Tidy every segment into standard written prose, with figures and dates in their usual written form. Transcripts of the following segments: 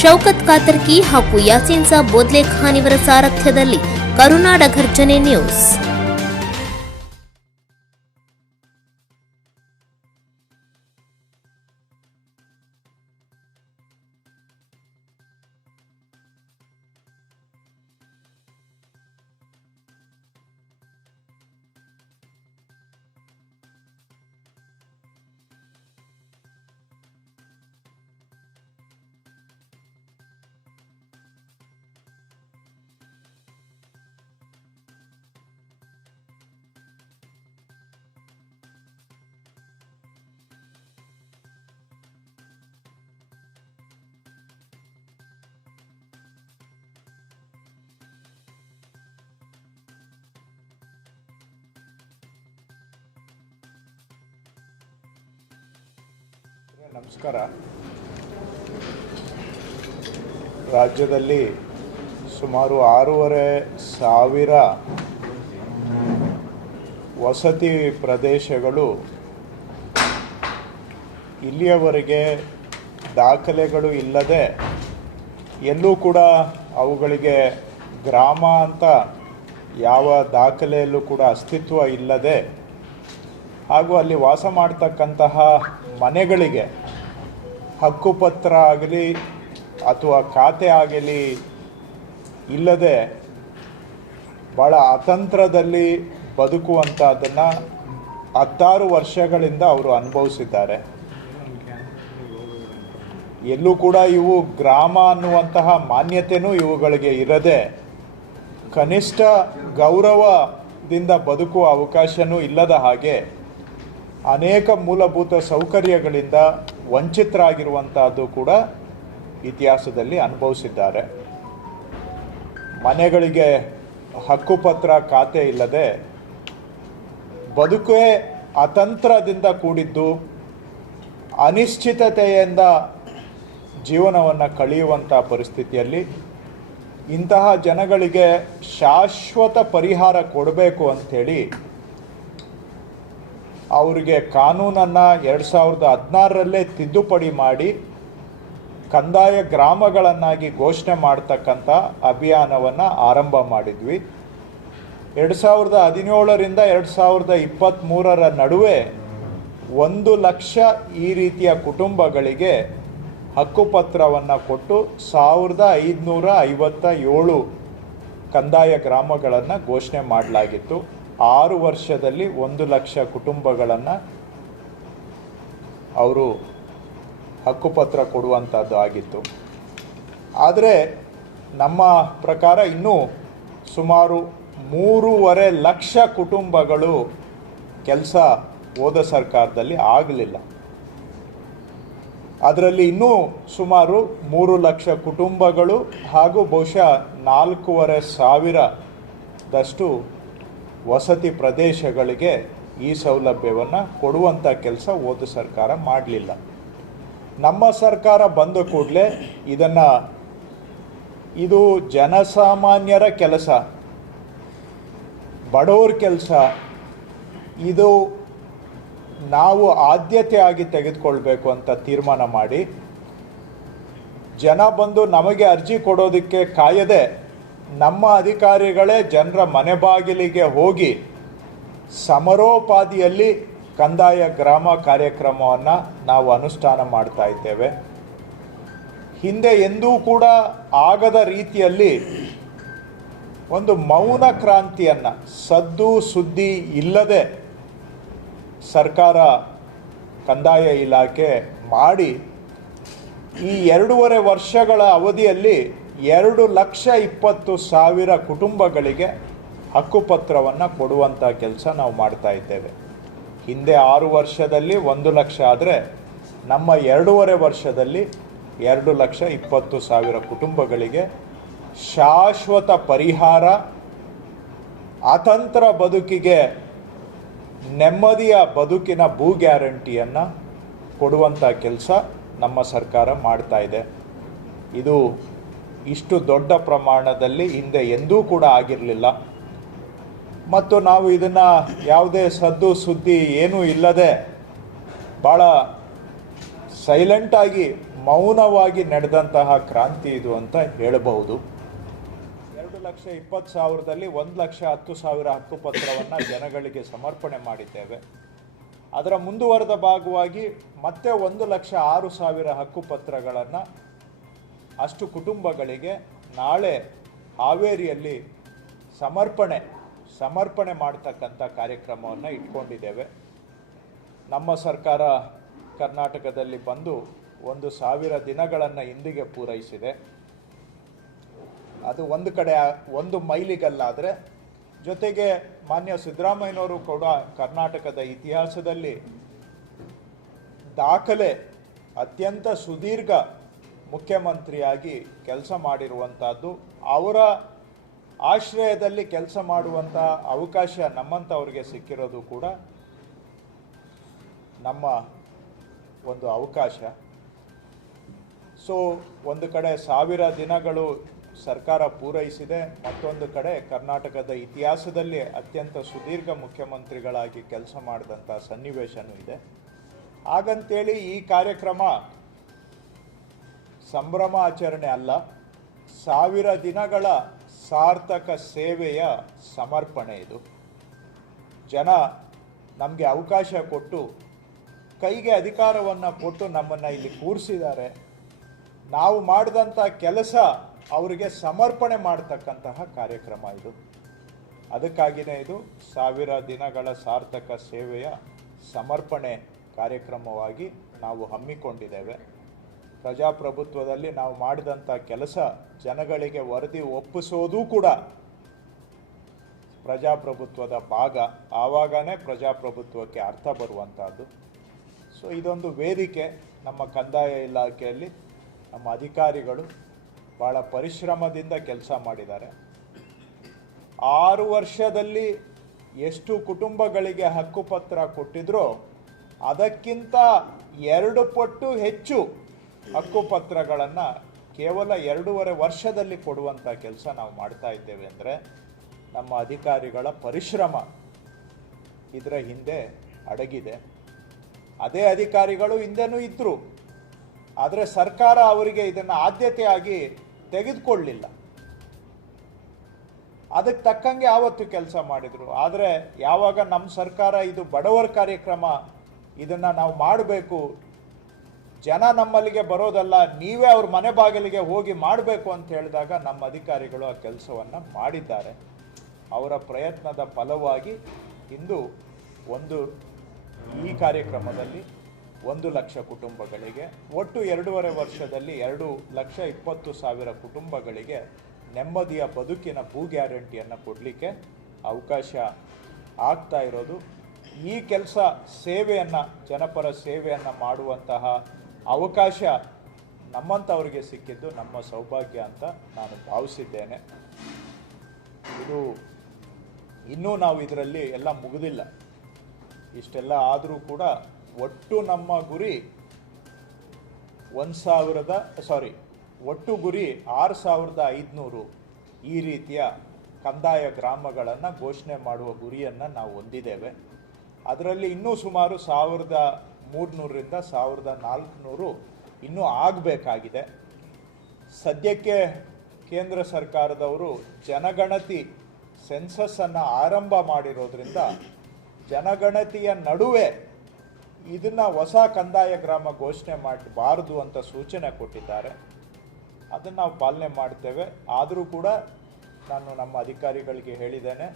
ಶೌಕತ್ ಕಾತರ್ಕಿ ಹಾಗೂ ಯಾಸೀನ್ ಸಾಬ್ ಬೋದ್ಲೆ ಖಾನ್ ಇವರ ಸಾರಥ್ಯದಲ್ಲಿ ಕರುನಾಡ ಘರ್ಜನೆ ನ್ಯೂಸ್. ನಮಸ್ಕಾರ. ರಾಜ್ಯದಲ್ಲಿ ಸುಮಾರು 6,500 ವಸತಿ ಪ್ರದೇಶಗಳು ಇಲ್ಲಿಯವರೆಗೆ ದಾಖಲೆಗಳು ಇಲ್ಲದೆ, ಎಲ್ಲೂ ಕೂಡ ಅವುಗಳಿಗೆ ಗ್ರಾಮ ಅಂತ ಯಾವ ದಾಖಲೆಯಲ್ಲೂ ಕೂಡ ಅಸ್ತಿತ್ವ ಇಲ್ಲದೆ, ಹಾಗೂ ಅಲ್ಲಿ ವಾಸ ಮಾಡ್ತಕ್ಕಂತಹ ಮನೆಗಳಿಗೆ ಹಕ್ಕುಪತ್ರ ಆಗಲಿ ಅಥವಾ ಖಾತೆ ಆಗಲಿ ಇಲ್ಲದೆ ಭಾಳ ಅತಂತ್ರದಲ್ಲಿ ಬದುಕುವಂಥದ್ದನ್ನು 16 ವರ್ಷಗಳಿಂದ ಅವರು ಅನುಭವಿಸಿದ್ದಾರೆ. ಎಲ್ಲೂ ಕೂಡ ಇವು ಗ್ರಾಮ ಅನ್ನುವಂತಹ ಮಾನ್ಯತೆಯೂ ಇವುಗಳಿಗೆ ಇರದೆ, ಕನಿಷ್ಠ ಗೌರವದಿಂದ ಬದುಕುವ ಅವಕಾಶವೂ ಇಲ್ಲದ ಹಾಗೆ ಅನೇಕ ಮೂಲಭೂತ ಸೌಕರ್ಯಗಳಿಂದ ವಂಚಿತರಾಗಿರುವಂಥದ್ದು ಕೂಡ ಇತಿಹಾಸದಲ್ಲಿ ಅನುಭವಿಸಿದ್ದಾರೆ. ಮನೆಗಳಿಗೆ ಹಕ್ಕುಪತ್ರ ಖಾತೆ ಇಲ್ಲದೆ ಬದುಕೇ ಅತಂತ್ರದಿಂದ ಕೂಡಿದ್ದು, ಅನಿಶ್ಚಿತತೆಯಿಂದ ಜೀವನವನ್ನು ಕಳೆಯುವಂಥ ಪರಿಸ್ಥಿತಿಯಲ್ಲಿ ಇಂತಹ ಜನಗಳಿಗೆ ಶಾಶ್ವತ ಪರಿಹಾರ ಕೊಡಬೇಕು ಅಂಥೇಳಿ ಅವರಿಗೆ ಕಾನೂನನ್ನು 2016ರಲ್ಲೇ ತಿದ್ದುಪಡಿ ಮಾಡಿ ಕಂದಾಯ ಗ್ರಾಮಗಳನ್ನಾಗಿ ಘೋಷಣೆ ಮಾಡ್ತಕ್ಕಂಥ ಅಭಿಯಾನವನ್ನು ಆರಂಭ ಮಾಡಿದ್ವಿ. 2017ರಿಂದ 2023ರ ನಡುವೆ 1 ಲಕ್ಷ ಈ ರೀತಿಯ ಕುಟುಂಬಗಳಿಗೆ ಹಕ್ಕುಪತ್ರವನ್ನು ಕೊಟ್ಟು 1,557 ಕಂದಾಯ ಗ್ರಾಮಗಳನ್ನು ಘೋಷಣೆ ಮಾಡಲಾಗಿತ್ತು. 6 ವರ್ಷದಲ್ಲಿ 1 ಲಕ್ಷ ಕುಟುಂಬಗಳನ್ನು ಅವರು ಹಕ್ಕುಪತ್ರ ಕೊಡುವಂಥದ್ದು ಆಗಿತ್ತು. ಆದರೆ ನಮ್ಮ ಪ್ರಕಾರ ಇನ್ನೂ ಸುಮಾರು 3.5 ಲಕ್ಷ ಕುಟುಂಬಗಳು ಕೆಲಸ ಹೋದ ಸರ್ಕಾರದಲ್ಲಿ ಆಗಲಿಲ್ಲ. ಅದರಲ್ಲಿ ಇನ್ನೂ ಸುಮಾರು 3 ಲಕ್ಷ ಕುಟುಂಬಗಳು ಹಾಗೂ ಬಹುಶಃ 4,500 ವಸತಿ ಪ್ರದೇಶಗಳಿಗೆ ಈ ಸೌಲಭ್ಯವನ್ನು ಕೊಡುವಂಥ ಕೆಲಸ ಹೋದ ಸರ್ಕಾರ ಮಾಡಲಿಲ್ಲ. ನಮ್ಮ ಸರ್ಕಾರ ಬಂದ ಕೂಡಲೇ ಇದು ಜನಸಾಮಾನ್ಯರ ಕೆಲಸ, ಬಡವರ ಕೆಲಸ, ಇದು ನಾವು ಆದ್ಯತೆಯಾಗಿ ತೆಗೆದುಕೊಳ್ಬೇಕು ಅಂತ ತೀರ್ಮಾನ ಮಾಡಿ, ಜನ ಬಂದು ನಮಗೆ ಅರ್ಜಿ ಕೊಡೋದಕ್ಕೆ ಕಾಯದೆ ನಮ್ಮ ಅಧಿಕಾರಿಗಳೇ ಜನರ ಮನೆ ಬಾಗಿಲಿಗೆ ಹೋಗಿ ಸಮರೋಪಾದಿಯಲ್ಲಿ ಕಂದಾಯ ಗ್ರಾಮ ಕಾರ್ಯಕ್ರಮವನ್ನು ನಾವು ಅನುಷ್ಠಾನ ಮಾಡ್ತಾ ಇದ್ದೇವೆ. ಹಿಂದೆ ಎಂದೂ ಕೂಡ ಆಗದ ರೀತಿಯಲ್ಲಿ ಒಂದು ಮೌನ ಕ್ರಾಂತಿಯನ್ನು, ಸದ್ದು ಸುದ್ದಿ ಇಲ್ಲದೆ ಸರ್ಕಾರ ಕಂದಾಯ ಇಲಾಖೆ ಮಾಡಿ ಈ 2.5 ವರ್ಷಗಳ ಅವಧಿಯಲ್ಲಿ 2,20,000 ಕುಟುಂಬಗಳಿಗೆ ಹಕ್ಕುಪತ್ರವನ್ನು ಕೊಡುವಂಥ ಕೆಲಸ ನಾವು ಮಾಡ್ತಾ ಇದ್ದೇವೆ. ಹಿಂದೆ 6 ವರ್ಷದಲ್ಲಿ 1 ಲಕ್ಷ ಆದರೆ ನಮ್ಮ 2.5 ವರ್ಷದಲ್ಲಿ 2,20,000 ಕುಟುಂಬಗಳಿಗೆ ಶಾಶ್ವತ ಪರಿಹಾರ, ಅತಂತ್ರ ಬದುಕಿಗೆ ನೆಮ್ಮದಿಯ ಬದುಕಿನ ಭೂ ಗ್ಯಾರಂಟಿಯನ್ನು ಕೊಡುವಂಥ ಕೆಲಸ ನಮ್ಮ ಸರ್ಕಾರ ಮಾಡ್ತಾ ಇದೆ. ಇದು ಇಷ್ಟು ದೊಡ್ಡ ಪ್ರಮಾಣದಲ್ಲಿ ಹಿಂದೆ ಎಂದೂ ಕೂಡ ಆಗಿರಲಿಲ್ಲ. ಮತ್ತು ನಾವು ಇದನ್ನು ಯಾವುದೇ ಸದ್ದು ಸುದ್ದಿ ಏನೂ ಇಲ್ಲದೆ ಭಾಳ ಸೈಲೆಂಟಾಗಿ ಮೌನವಾಗಿ ನಡೆದಂತಹ ಕ್ರಾಂತಿ ಇದು ಅಂತ ಹೇಳಬಹುದು. 2,20,000ದಲ್ಲಿ 1,10,000 ಹಕ್ಕುಪತ್ರವನ್ನು ಜನಗಳಿಗೆ ಸಮರ್ಪಣೆ ಮಾಡಿದ್ದೇವೆ. ಅದರ ಮುಂದುವರೆದ ಭಾಗವಾಗಿ ಮತ್ತೆ 1,06,000 ಹಕ್ಕುಪತ್ರಗಳನ್ನು ಅಷ್ಟು ಕುಟುಂಬಗಳಿಗೆ ನಾಳೆ ಹಾವೇರಿಯಲ್ಲಿ ಸಮರ್ಪಣೆ ಮಾಡ್ತಕ್ಕಂಥ ಕಾರ್ಯಕ್ರಮವನ್ನು ಇಟ್ಕೊಂಡಿದ್ದೇವೆ. ನಮ್ಮ ಸರ್ಕಾರ ಕರ್ನಾಟಕದಲ್ಲಿ ಬಂದು 1,000 ದಿನಗಳನ್ನು ಇಂದಿಗೆ ಪೂರೈಸಿದೆ. ಅದು ಒಂದು ಕಡೆ ಒಂದು ಮೈಲಿಗಲ್ಲಾದರೆ, ಜೊತೆಗೆ ಮಾನ್ಯ ಸಿದ್ದರಾಮಯ್ಯನವರು ಕೂಡ ಕರ್ನಾಟಕದ ಇತಿಹಾಸದಲ್ಲಿ ದಾಖಲೆ ಅತ್ಯಂತ ಸುದೀರ್ಘ ಮುಖ್ಯಮಂತ್ರಿಯಾಗಿ ಕೆಲಸ ಮಾಡಿರುವಂಥದ್ದು. ಅವರ ಆಶ್ರಯದಲ್ಲಿ ಕೆಲಸ ಮಾಡುವಂಥ ಅವಕಾಶ ನಮ್ಮಂಥವ್ರಿಗೆ ಸಿಕ್ಕಿರೋದು ಕೂಡ ನಮ್ಮ ಒಂದು ಅವಕಾಶ. ಸೊ ಒಂದು ಕಡೆ 1000 ದಿನಗಳು ಸರ್ಕಾರ ಪೂರೈಸಿದೆ, ಮತ್ತೊಂದು ಕಡೆ ಕರ್ನಾಟಕದ ಇತಿಹಾಸದಲ್ಲಿ ಅತ್ಯಂತ ಸುದೀರ್ಘ ಮುಖ್ಯಮಂತ್ರಿಗಳಾಗಿ ಕೆಲಸ ಮಾಡಿದಂಥ ಸನ್ನಿವೇಶನೂ ಇದೆ. ಹಾಗಂತೇಳಿ ಈ ಕಾರ್ಯಕ್ರಮ ಸಂಭ್ರಮ ಆಚರಣೆ ಅಲ್ಲ, 1000 ದಿನಗಳ ಸಾರ್ಥಕ ಸೇವೆಯ ಸಮರ್ಪಣೆ ಇದು. ಜನ ನಮಗೆ ಅವಕಾಶ ಕೊಟ್ಟು, ಕೈಗೆ ಅಧಿಕಾರವನ್ನು ಕೊಟ್ಟು ನಮ್ಮನ್ನು ಇಲ್ಲಿ ಕೂರಿಸಿದ್ದಾರೆ. ನಾವು ಮಾಡಿದಂಥ ಕೆಲಸ ಅವರಿಗೆ ಸಮರ್ಪಣೆ ಮಾಡ್ತಕ್ಕಂತಹ ಕಾರ್ಯಕ್ರಮ ಇದು. ಅದಕ್ಕಾಗಿಯೇ ಇದು 1000 ದಿನಗಳ ಸಾರ್ಥಕ ಸೇವೆಯ ಸಮರ್ಪಣೆ ಕಾರ್ಯಕ್ರಮವಾಗಿ ನಾವು ಹಮ್ಮಿಕೊಂಡಿದ್ದೇವೆ. ಪ್ರಜಾಪ್ರಭುತ್ವದಲ್ಲಿ ನಾವು ಮಾಡಿದಂಥ ಕೆಲಸ ಜನಗಳಿಗೆ ವರದಿ ಒಪ್ಪಿಸೋದು ಕೂಡ ಪ್ರಜಾಪ್ರಭುತ್ವದ ಭಾಗ. ಆವಾಗನೇ ಪ್ರಜಾಪ್ರಭುತ್ವಕ್ಕೆ ಅರ್ಥ ಬರುವಂಥದ್ದು. ಸೊ ಇದೊಂದು ವೇದಿಕೆ. ನಮ್ಮ ಕಂದಾಯ ಇಲಾಖೆಯಲ್ಲಿ ನಮ್ಮ ಅಧಿಕಾರಿಗಳು ಭಾಳ ಪರಿಶ್ರಮದಿಂದ ಕೆಲಸ ಮಾಡಿದ್ದಾರೆ. 6 ವರ್ಷದಲ್ಲಿ ಎಷ್ಟು ಕುಟುಂಬಗಳಿಗೆ ಹಕ್ಕುಪತ್ರ ಕೊಟ್ಟಿದ್ರೋ ಅದಕ್ಕಿಂತ 2 ಪಟ್ಟು ಹೆಚ್ಚು ಹಕ್ಕುಪತ್ರಗಳನ್ನು ಕೇವಲ 2.5 ವರ್ಷದಲ್ಲಿ ಕೊಡುವಂಥ ಕೆಲಸ ನಾವು ಮಾಡ್ತಾ ಇದ್ದೇವೆ. ಅಂದರೆ ನಮ್ಮ ಅಧಿಕಾರಿಗಳ ಪರಿಶ್ರಮ ಇದರ ಹಿಂದೆ ಅಡಗಿದೆ. ಅದೇ ಅಧಿಕಾರಿಗಳು ಹಿಂದೆನೂ ಇದ್ದರು, ಆದರೆ ಸರ್ಕಾರ ಅವರಿಗೆ ಇದನ್ನು ಆದ್ಯತೆಯಾಗಿ ತೆಗೆದುಕೊಳ್ಳಲಿಲ್ಲ. ಅದಕ್ಕೆ ತಕ್ಕಂಗೆ ಆವತ್ತು ಕೆಲಸ ಮಾಡಿದರು. ಆದರೆ ಯಾವಾಗ ನಮ್ಮ ಸರ್ಕಾರ ಇದು ಬಡವರ ಕಾರ್ಯಕ್ರಮ, ಇದನ್ನು ನಾವು ಮಾಡಬೇಕು, ಜನ ನಮ್ಮಲ್ಲಿಗೆ ಬರೋದಲ್ಲ, ನೀವೇ ಅವ್ರ ಮನೆ ಬಾಗಿಲಿಗೆ ಹೋಗಿ ಮಾಡಬೇಕು ಅಂತ ಹೇಳಿದಾಗ ನಮ್ಮ ಅಧಿಕಾರಿಗಳು ಆ ಕೆಲಸವನ್ನು ಮಾಡಿದ್ದಾರೆ. ಅವರ ಪ್ರಯತ್ನದ ಫಲವಾಗಿ ಇಂದು ಈ ಕಾರ್ಯಕ್ರಮದಲ್ಲಿ 1 ಲಕ್ಷ ಕುಟುಂಬಗಳಿಗೆ, ಒಟ್ಟು 2.5 ವರ್ಷದಲ್ಲಿ 2,20,000 ಕುಟುಂಬಗಳಿಗೆ ನೆಮ್ಮದಿಯ ಬದುಕಿನ ಭೂ ಗ್ಯಾರಂಟಿಯನ್ನು ಕೊಡಲಿಕ್ಕೆ ಅವಕಾಶ ಆಗ್ತಾ ಇರೋದು. ಈ ಕೆಲಸ ಸೇವೆಯನ್ನು, ಜನಪರ ಸೇವೆಯನ್ನು ಮಾಡುವಂತಹ ಅವಕಾಶ ನಮ್ಮಂಥವ್ರಿಗೆ ಸಿಕ್ಕಿದ್ದು ನಮ್ಮ ಸೌಭಾಗ್ಯ ಅಂತ ನಾನು ಭಾವಿಸಿದ್ದೇನೆ. ಇದು ಇನ್ನೂ ನಾವು ಇದರಲ್ಲಿ ಎಲ್ಲ ಮುಗಿದಿಲ್ಲ. ಇಷ್ಟೆಲ್ಲ ಆದರೂ ಕೂಡ ಒಟ್ಟು ನಮ್ಮ ಗುರಿ ಒಟ್ಟು ಗುರಿ 6,500 ಈ ರೀತಿಯ ಕಂದಾಯ ಗ್ರಾಮಗಳನ್ನು ಘೋಷಣೆ ಮಾಡುವ ಗುರಿಯನ್ನು ನಾವು ಹೊಂದಿದ್ದೇವೆ. ಅದರಲ್ಲಿ ಇನ್ನೂ ಸುಮಾರು 1,300ರಿಂದ 1,400 ಇನ್ನೂ ಆಗಬೇಕಾಗಿದೆ. ಸದ್ಯಕ್ಕೆ ಕೇಂದ್ರ ಸರ್ಕಾರದವರು ಜನಗಣತಿ ಸೆನ್ಸಸ್ಸನ್ನು ಆರಂಭ ಮಾಡಿರೋದ್ರಿಂದ ಜನಗಣತಿಯ ನಡುವೆ ಇದನ್ನು ಹೊಸ ಕಂದಾಯ ಗ್ರಾಮ ಘೋಷಣೆ ಮಾಡಬಾರದು ಅಂತ ಸೂಚನೆ ಕೊಟ್ಟಿದ್ದಾರೆ. ಅದನ್ನು ನಾವು ಪಾಲನೆ ಮಾಡ್ತೇವೆ. ಆದರೂ ಕೂಡ ನಾನು ನಮ್ಮ ಅಧಿಕಾರಿಗಳಿಗೆ ಹೇಳಿದ್ದೇನೆ,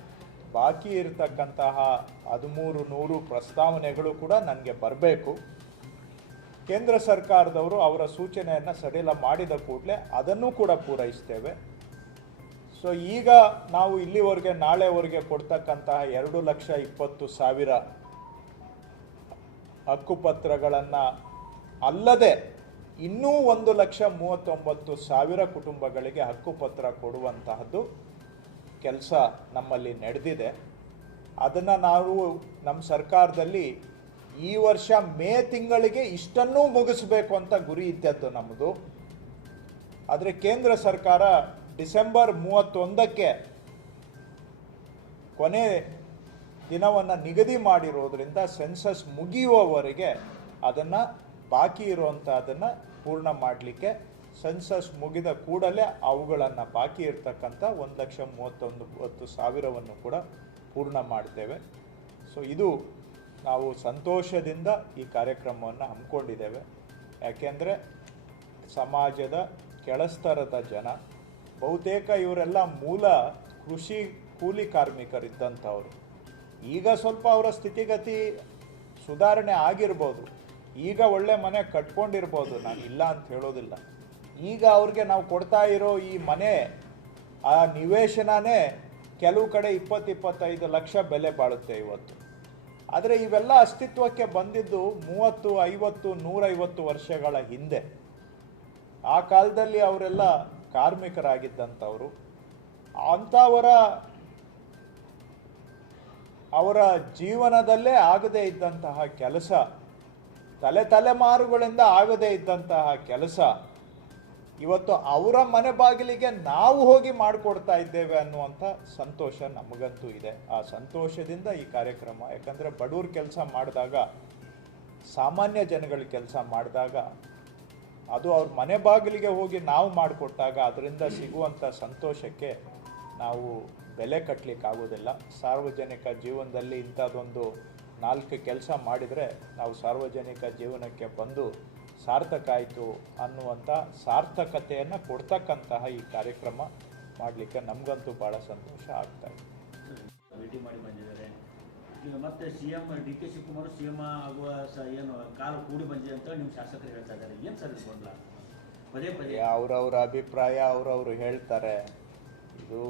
ಬಾಕಿ ಇರತಕ್ಕಂತಹ 1,300 ಪ್ರಸ್ತಾವನೆಗಳು ಕೂಡ ನನಗೆ ಬರಬೇಕು. ಕೇಂದ್ರ ಸರ್ಕಾರದವರು ಅವರ ಸೂಚನೆಯನ್ನು ಸಡಿಲ ಮಾಡಿದ ಕೂಡಲೇ ಅದನ್ನು ಕೂಡ ಪೂರೈಸ್ತೇವೆ. ಸೊ ಈಗ ನಾವು ಇಲ್ಲಿವರೆಗೆ ನಾಳೆವರೆಗೆ ಕೊಡ್ತಕ್ಕಂತಹ 2,20,000 ಹಕ್ಕುಪತ್ರಗಳನ್ನು ಅಲ್ಲದೆ ಇನ್ನೂ 1,39,000 ಕುಟುಂಬಗಳಿಗೆ ಹಕ್ಕುಪತ್ರ ಕೊಡುವಂತಹದ್ದು ಕೆಲಸ ನಮ್ಮಲ್ಲಿ ನಡೆದಿದೆ. ಅದನ್ನು ನಾವು ನಮ್ಮ ಸರ್ಕಾರದಲ್ಲಿ ಈ ವರ್ಷ ಮೇ ತಿಂಗಳಿಗೆ ಇಷ್ಟನ್ನೂ ಮುಗಿಸಬೇಕು ಅಂತ ಗುರಿ ಇದ್ದದ್ದು ನಮ್ಮದು. ಆದರೆ ಕೇಂದ್ರ ಸರ್ಕಾರ ಡಿಸೆಂಬರ್ 31ಕ್ಕೆ ಕೊನೆ ದಿನವನ್ನು ನಿಗದಿ ಮಾಡಿರೋದ್ರಿಂದ ಸೆನ್ಸಸ್ ಮುಗಿಯುವವರೆಗೆ ಅದನ್ನು ಬಾಕಿ ಇರುವಂಥದ್ದನ್ನು ಪೂರ್ಣ ಮಾಡಲಿಕ್ಕೆ ಸೆನ್ಸಸ್ ಮುಗಿದ ಕೂಡಲೇ ಅವುಗಳನ್ನು ಬಾಕಿ ಇರ್ತಕ್ಕಂಥ 1,31,000 ಕೂಡ ಪೂರ್ಣ ಮಾಡ್ತೇವೆ. ಸೊ ಇದು ನಾವು ಸಂತೋಷದಿಂದ ಈ ಕಾರ್ಯಕ್ರಮವನ್ನು ಹಮ್ಮಿಕೊಂಡಿದ್ದೇವೆ. ಯಾಕೆಂದರೆ ಸಮಾಜದ ಕೆಳಸ್ತರದ ಜನ, ಬಹುತೇಕ ಇವರೆಲ್ಲ ಮೂಲ ಕೃಷಿ ಕೂಲಿ ಕಾರ್ಮಿಕರಿದ್ದಂಥವ್ರು. ಈಗ ಸ್ವಲ್ಪ ಅವರ ಸ್ಥಿತಿಗತಿ ಸುಧಾರಣೆ ಆಗಿರ್ಬೋದು, ಈಗ ಒಳ್ಳೆ ಮನೆ ಕಟ್ಕೊಂಡಿರ್ಬೋದು, ನಾನು ಇಲ್ಲ ಅಂತ ಹೇಳೋದಿಲ್ಲ. ಈಗ ಅವ್ರಿಗೆ ನಾವು ಕೊಡ್ತಾ ಇರೋ ಈ ಮನೆ, ಆ ನಿವೇಶನನೇ ಕೆಲವು ಕಡೆ 20-25 ಲಕ್ಷ ಬೆಲೆ ಬಾಳುತ್ತೆ ಇವತ್ತು. ಆದರೆ ಇವೆಲ್ಲ ಅಸ್ತಿತ್ವಕ್ಕೆ ಬಂದಿದ್ದು 30, 50, 150 ವರ್ಷಗಳ ಹಿಂದೆ. ಆ ಕಾಲದಲ್ಲಿ ಅವರೆಲ್ಲ ಕಾರ್ಮಿಕರಾಗಿದ್ದಂಥವ್ರು. ಅವರ ಜೀವನದಲ್ಲೇ ಆಗದೇ ಇದ್ದಂತಹ ಕೆಲಸ, ತಲೆಮಾರುಗಳಿಂದ ಆಗದೇ ಇದ್ದಂತಹ ಕೆಲಸ ಇವತ್ತು ಅವರ ಮನೆ ಬಾಗಿಲಿಗೆ ನಾವು ಹೋಗಿ ಮಾಡಿಕೊಡ್ತಾ ಇದ್ದೇವೆ ಅನ್ನುವಂಥ ಸಂತೋಷ ನಮಗಂತೂ ಇದೆ. ಆ ಸಂತೋಷದಿಂದ ಈ ಕಾರ್ಯಕ್ರಮ, ಯಾಕಂದರೆ ಬಡವ್ರ ಕೆಲಸ ಮಾಡಿದಾಗ, ಸಾಮಾನ್ಯ ಜನಗಳ ಕೆಲಸ ಮಾಡಿದಾಗ, ಅದು ಅವ್ರ ಮನೆ ಬಾಗಿಲಿಗೆ ಹೋಗಿ ನಾವು ಮಾಡಿಕೊಟ್ಟಾಗ ಅದರಿಂದ ಸಿಗುವಂಥ ಸಂತೋಷಕ್ಕೆ ನಾವು ಬೆಲೆ ಕಟ್ಟಲಿಕ್ಕಾಗೋದಿಲ್ಲ. ಸಾರ್ವಜನಿಕ ಜೀವನದಲ್ಲಿ ಇಂಥದ್ದೊಂದು 4 ಕೆಲಸ ಮಾಡಿದರೆ ನಾವು ಸಾರ್ವಜನಿಕ ಜೀವನಕ್ಕೆ ಬಂದು ಸಾರ್ಥಕ ಆಯಿತು ಅನ್ನುವಂಥ ಸಾರ್ಥಕತೆಯನ್ನು ಕೊಡ್ತಕ್ಕಂತಹ ಈ ಕಾರ್ಯಕ್ರಮ ಮಾಡಲಿಕ್ಕೆ ನಮಗಂತೂ ಭಾಳ ಸಂತೋಷ ಆಗ್ತಾಯಿದೆ. ಭೇಟಿ ಮಾಡಿ ಬಂದಿದ್ದಾರೆ. ಈಗ ಮತ್ತೆ CM DK ಶಿವಕುಮಾರ್ CM ಆಗುವ ಏನು ಕಾಲ ಕೂಡಿ ಬಂದಿದೆ ಅಂತ ನಿಮ್ಮ ಶಾಸಕರು ಹೇಳ್ತಾ ಇದ್ದಾರೆ. ಏನು ಸರ್ ಇಟ್ಕೊಂಡ್ಲ ಪದೇ ಪದೇ ಅವರವ್ರ ಅಭಿಪ್ರಾಯ ಅವರವರು ಹೇಳ್ತಾರೆ. ಇದು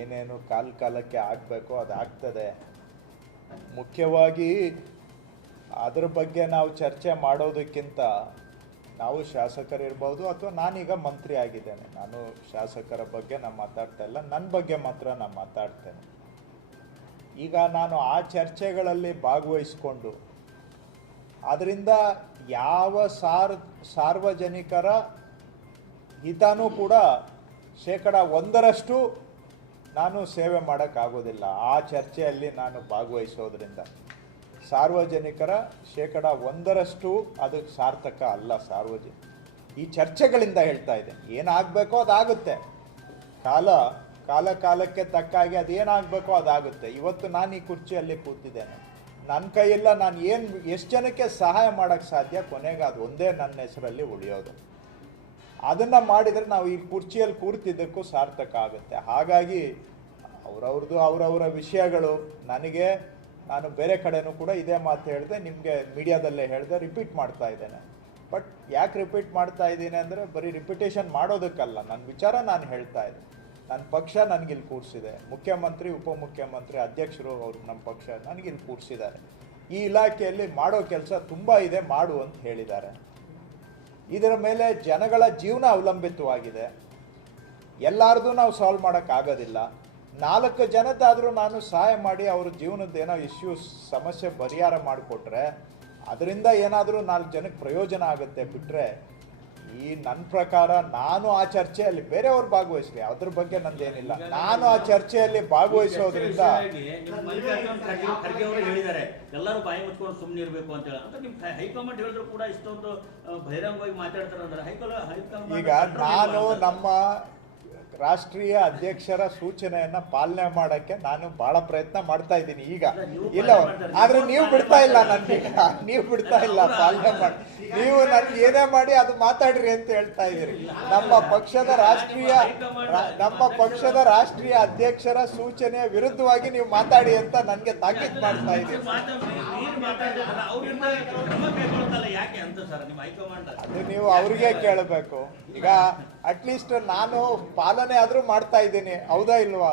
ಏನೇನು ಕಾಲಕ್ಕೆ ಆಗಬೇಕೋ ಅದು ಆಗ್ತದೆ. ಮುಖ್ಯವಾಗಿ ಅದ್ರ ಬಗ್ಗೆ ನಾವು ಚರ್ಚೆ ಮಾಡೋದಕ್ಕಿಂತ ನಾವು ಶಾಸಕರಿರ್ಬೋದು, ಅಥವಾ ನಾನೀಗ ಮಂತ್ರಿ ಆಗಿದ್ದೇನೆ, ನಾನು ಶಾಸಕರ ಬಗ್ಗೆ ನಾನು ಮಾತಾಡ್ತಾ ಇಲ್ಲ, ನನ್ನ ಬಗ್ಗೆ ಮಾತ್ರ ನಾನು ಮಾತಾಡ್ತೇನೆ. ಈಗ ನಾನು ಆ ಚರ್ಚೆಗಳಲ್ಲಿ ಭಾಗವಹಿಸಿಕೊಂಡು ಅದರಿಂದ ಯಾವ ಸಾರ್ವಜನಿಕರ ಹಿತನೂ ಕೂಡ 1% ನಾನು ಸೇವೆ ಮಾಡೋಕ್ಕಾಗೋದಿಲ್ಲ. ಆ ಚರ್ಚೆಯಲ್ಲಿ ನಾನು ಭಾಗವಹಿಸೋದ್ರಿಂದ ಸಾರ್ವಜನಿಕರ 1% ಅದಕ್ಕೆ ಸಾರ್ಥಕ ಅಲ್ಲ. ಈ ಚರ್ಚೆಗಳಿಂದ ಹೇಳ್ತಾ ಇದೆ. ಏನಾಗಬೇಕೋ ಅದಾಗುತ್ತೆ. ಕಾಲಕ್ಕೆ ತಕ್ಕಾಗಿ ಅದೇನಾಗಬೇಕೋ ಅದಾಗುತ್ತೆ. ಇವತ್ತು ನಾನು ಈ ಕುರ್ಚಿಯಲ್ಲಿ ಕೂತಿದ್ದೇನೆ, ನನ್ನ ಕೈಯೆಲ್ಲ ನಾನು ಎಷ್ಟು ಜನಕ್ಕೆ ಸಹಾಯ ಮಾಡೋಕ್ಕೆ ಸಾಧ್ಯ, ಕೊನೆಗೆ ಅದು ಒಂದೇ ನನ್ನ ಹೆಸರಲ್ಲಿ ಉಳಿಯೋದು. ಅದನ್ನು ಮಾಡಿದರೆ ನಾವು ಈ ಕುರ್ಚಿಯಲ್ಲಿ ಕೂರ್ತಿದ್ದಕ್ಕೂ ಸಾರ್ಥಕ ಆಗುತ್ತೆ. ಹಾಗಾಗಿ ಅವರವರ ವಿಷಯಗಳು. ನಾನು ಬೇರೆ ಕಡೆನೂ ಕೂಡ ಇದೇ ಮಾತು ಹೇಳಿದೆ, ನಿಮಗೆ ಮೀಡಿಯಾದಲ್ಲೇ ಹೇಳಿದೆ, ರಿಪೀಟ್ ಮಾಡ್ತಾ ಇದ್ದೇನೆ. ಬಟ್ ಯಾಕೆ ರಿಪೀಟ್ ಮಾಡ್ತಾ ಇದ್ದೀನಿ ಅಂದರೆ ಬರೀ ರಿಪಿಟೇಷನ್ ಮಾಡೋದಕ್ಕಲ್ಲ, ನನ್ನ ವಿಚಾರ ನಾನು ಹೇಳ್ತಾ ಇದ್ದೆ. ನನ್ನ ಪಕ್ಷ ನನಗಿಲ್ಲಿ ಕೂರಿಸಿದೆ, ಮುಖ್ಯಮಂತ್ರಿ, ಉಪಮುಖ್ಯಮಂತ್ರಿ, ಅಧ್ಯಕ್ಷರು ಅವರು ನಮ್ಮ ಪಕ್ಷ ನನಗಿಲ್ಲಿ ಕೂರಿಸಿದ್ದಾರೆ. ಈ ಇಲಾಖೆಯಲ್ಲಿ ಮಾಡೋ ಕೆಲಸ ತುಂಬ ಇದೆ, ಮಾಡು ಅಂತ ಹೇಳಿದ್ದಾರೆ. ಇದರ ಮೇಲೆ ಜನಗಳ ಜೀವನ ಅವಲಂಬಿತವಾಗಿದೆ. ಎಲ್ಲರದು ನಾವು ಸಾಲ್ವ್ ಮಾಡೋಕ್ಕಾಗೋದಿಲ್ಲ. 4 ಜನದ್ದಾದರೂ ನಾನು ಸಹಾಯ ಮಾಡಿ ಅವ್ರ ಜೀವನದ್ದೇನೋ ಸಮಸ್ಯೆ ಪರಿಹಾರ ಮಾಡಿಕೊಟ್ರೆ ಅದರಿಂದ ಏನಾದರೂ 4 ಜನಕ್ಕೆ ಪ್ರಯೋಜನ ಆಗುತ್ತೆ. ಬಿಟ್ಟರೆ ನನ್ನ ಪ್ರಕಾರ ನಾನು ಆ ಚರ್ಚೆಯಲ್ಲಿ, ಬೇರೆಯವ್ರು ಭಾಗವಹಿಸಲಿ, ಅದ್ರ ಬಗ್ಗೆ ನಂದೇನಿಲ್ಲ, ನಾನು ಆ ಚರ್ಚೆಯಲ್ಲಿ ಭಾಗವಹಿಸೋದ್ರಿಂದ ಖರ್ಗೆ ಅವರು ಹೇಳಿದ್ದಾರೆ ಎಲ್ಲರೂ ಬಾಯಿ ಮುಚ್ಕೊಂಡು ಸುಮ್ಮನೆ ಇರಬೇಕು ಅಂತ ಹೇಳಿ. ಅಂತ ನಿಮ್ಮ ಹೈಕಮಾಂಡ್ ಹೇಳಿದ್ರು ಕೂಡ ಇಷ್ಟೊಂದು ಬಹಿರಂಗವಾಗಿ ಮಾತಾಡ್ತಾರೆ ಅಂದ್ರೆ ಹೈಕಮಾಂಡ್ ಈಗ ನಾನು ನಮ್ಮ ರಾಷ್ಟ್ರೀಯ ಅಧ್ಯಕ್ಷರ ಸೂಚನೆಯನ್ನ ಪಾಲನೆ ಮಾಡಕ್ಕೆ ನಾನು ಬಹಳ ಪ್ರಯತ್ನ ಮಾಡ್ತಾ ಇದ್ದೀನಿ. ಈಗ ಇಲ್ಲ, ಆದ್ರೆ ನೀವು ಬಿಡ್ತಾ ಇಲ್ಲ, ನೀವು ಬಿಡ್ತಾ ಇಲ್ಲ ಪಾಲನೆ ಮಾಡಿ. ನೀವು ನನ್ಗೆ ಏನೇ ಮಾಡಿ ಅದು ಮಾತಾಡ್ರಿ ಅಂತ ಹೇಳ್ತಾ ಇದ್ದೀರಿ. ನಮ್ಮ ಪಕ್ಷದ ರಾಷ್ಟ್ರೀಯ ಅಧ್ಯಕ್ಷರ ಸೂಚನೆಯ ವಿರುದ್ಧವಾಗಿ ನೀವು ಮಾತಾಡಿ ಅಂತ ನನಗೆ ತಾಕೀತು ಮಾಡ್ತಾ ಇದ್ದೀರಿ. ಅದು ನೀವು ಅವ್ರಿಗೆ ಕೇಳಬೇಕು. ಈಗ ಅಟ್ಲೀಸ್ಟ್ ನಾನು ಪಾಲನೆ ಆದ್ರೂ ಮಾಡ್ತಾ ಇದ್ದೀನಿ, ಹೌದಾ ಇಲ್ವಾ?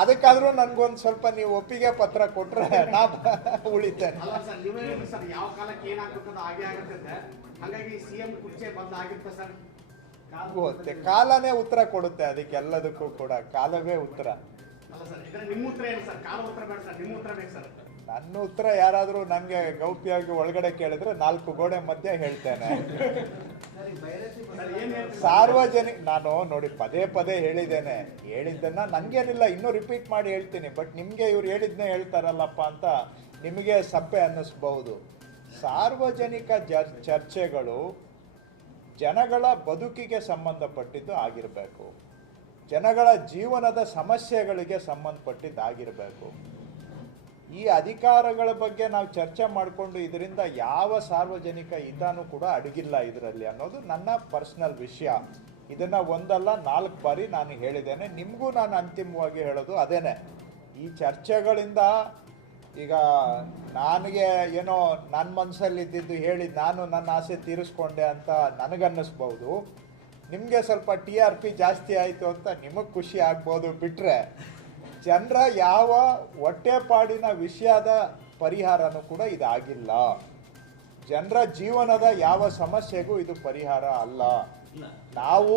ಅದಕ್ಕಾದ್ರೂ ನನ್ಗೊಂದು ಸ್ವಲ್ಪ ನೀವು ಒಪ್ಪಿಗೆ ಪತ್ರ ಕೊಟ್ರೆ ನಾ ಉಳಿತೇನೆ. ಕಾಲನೇ ಉತ್ತರ ಕೊಡುತ್ತೆ ಅದಕ್ಕೆಲ್ಲದಕ್ಕೂ ಕೂಡ, ಕಾಲವೇ ಉತ್ತರ. ನನ್ನ ಉತ್ತರ ಯಾರಾದ್ರೂ ನಂಗೆ ಗೌಪ್ಯವಾಗಿ ಒಳಗಡೆ ಕೇಳಿದ್ರೆ 4 ಗೋಡೆ ಮಧ್ಯೆ ಹೇಳ್ತೇನೆ. ನಾನು ನೋಡಿ ಪದೇ ಹೇಳಿದ್ದೇನೆ. ಹೇಳಿದ್ದನ್ನ ನನಗೇನಿಲ್ಲ, ಇನ್ನೂ ರಿಪೀಟ್ ಮಾಡಿ ಹೇಳ್ತೀನಿ. ಬಟ್ ನಿಮಗೆ ಇವ್ರು ಹೇಳಿದ್ನೇ ಹೇಳ್ತಾರಲ್ಲಪ್ಪ ಅಂತ ನಿಮಗೆ ಸಪ್ಪೆ ಅನ್ನಿಸ್ಬಹುದು. ಸಾರ್ವಜನಿಕ ಚರ್ಚೆಗಳು ಜನಗಳ ಬದುಕಿಗೆ ಸಂಬಂಧಪಟ್ಟಿದ್ದು ಆಗಿರಬೇಕು, ಜನಗಳ ಜೀವನದ ಸಮಸ್ಯೆಗಳಿಗೆ ಸಂಬಂಧಪಟ್ಟಿದ್ದಾಗಿರಬೇಕು. ಈ ಅಧಿಕಾರಗಳ ಬಗ್ಗೆ ನಾವು ಚರ್ಚೆ ಮಾಡಿಕೊಂಡು ಇದರಿಂದ ಯಾವ ಸಾರ್ವಜನಿಕ ಹಿತನೂ ಕೂಡ ಅಡಗಿಲ್ಲ ಇದರಲ್ಲಿ ಅನ್ನೋದು ನನ್ನ ಪರ್ಸನಲ್ ವಿಷಯ. ಇದನ್ನು ಒಂದಲ್ಲ 4 ಬಾರಿ ನಾನು ಹೇಳಿದ್ದೇನೆ. ನಿಮಗೂ ನಾನು ಅಂತಿಮವಾಗಿ ಹೇಳೋದು ಅದೇನೆ, ಈ ಚರ್ಚೆಗಳಿಂದ ಈಗ ನನಗೆ ಏನೋ ನನ್ನ ಮನಸ್ಸಲ್ಲಿದ್ದು ಹೇಳಿ ನಾನು ನನ್ನ ಆಸೆ ತೀರಿಸ್ಕೊಂಡೆ ಅಂತ ನನಗನ್ನಿಸ್ಬೋದು. ನಿಮಗೆ ಸ್ವಲ್ಪ TRP ಜಾಸ್ತಿ ಆಯಿತು ಅಂತ ನಿಮಗೆ ಖುಷಿ ಆಗ್ಬೋದು. ಬಿಟ್ಟರೆ ಜನರ ಯಾವ ಹೊಟ್ಟೆಪಾಡಿನ ವಿಷಯದ ಪರಿಹಾರನೂ ಕೂಡ ಇದಾಗಿಲ್ಲ. ಜನರ ಜೀವನದ ಯಾವ ಸಮಸ್ಯೆಗೂ ಇದು ಪರಿಹಾರ ಅಲ್ಲ. ನಾವು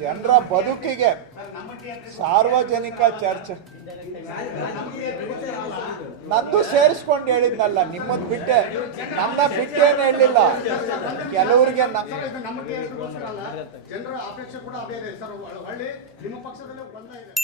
ಜನರ ಬದುಕಿಗೆ ಸಾರ್ವಜನಿಕ ಚರ್ಚೆ ನಂದು ಸೇರಿಸ್ಕೊಂಡು ಹೇಳಿದ್ನಲ್ಲ, ನಿಮ್ಮದು ಬಿಟ್ಟೆ ನನ್ನ ಬಿಟ್ಟೇನು ಹೇಳಿಲ್ಲ. ಕೆಲವರಿಗೆ ಜನರ ಅಪೇಕ್ಷೆ ಕೂಡ ಅದೇ ಇದೆ ಸರ್. ಹಳ್ಳಿ ನಿಮ್ಮ ಪಕ್ಷದಲ್ಲೇ ಬಂದ ಇದೆ.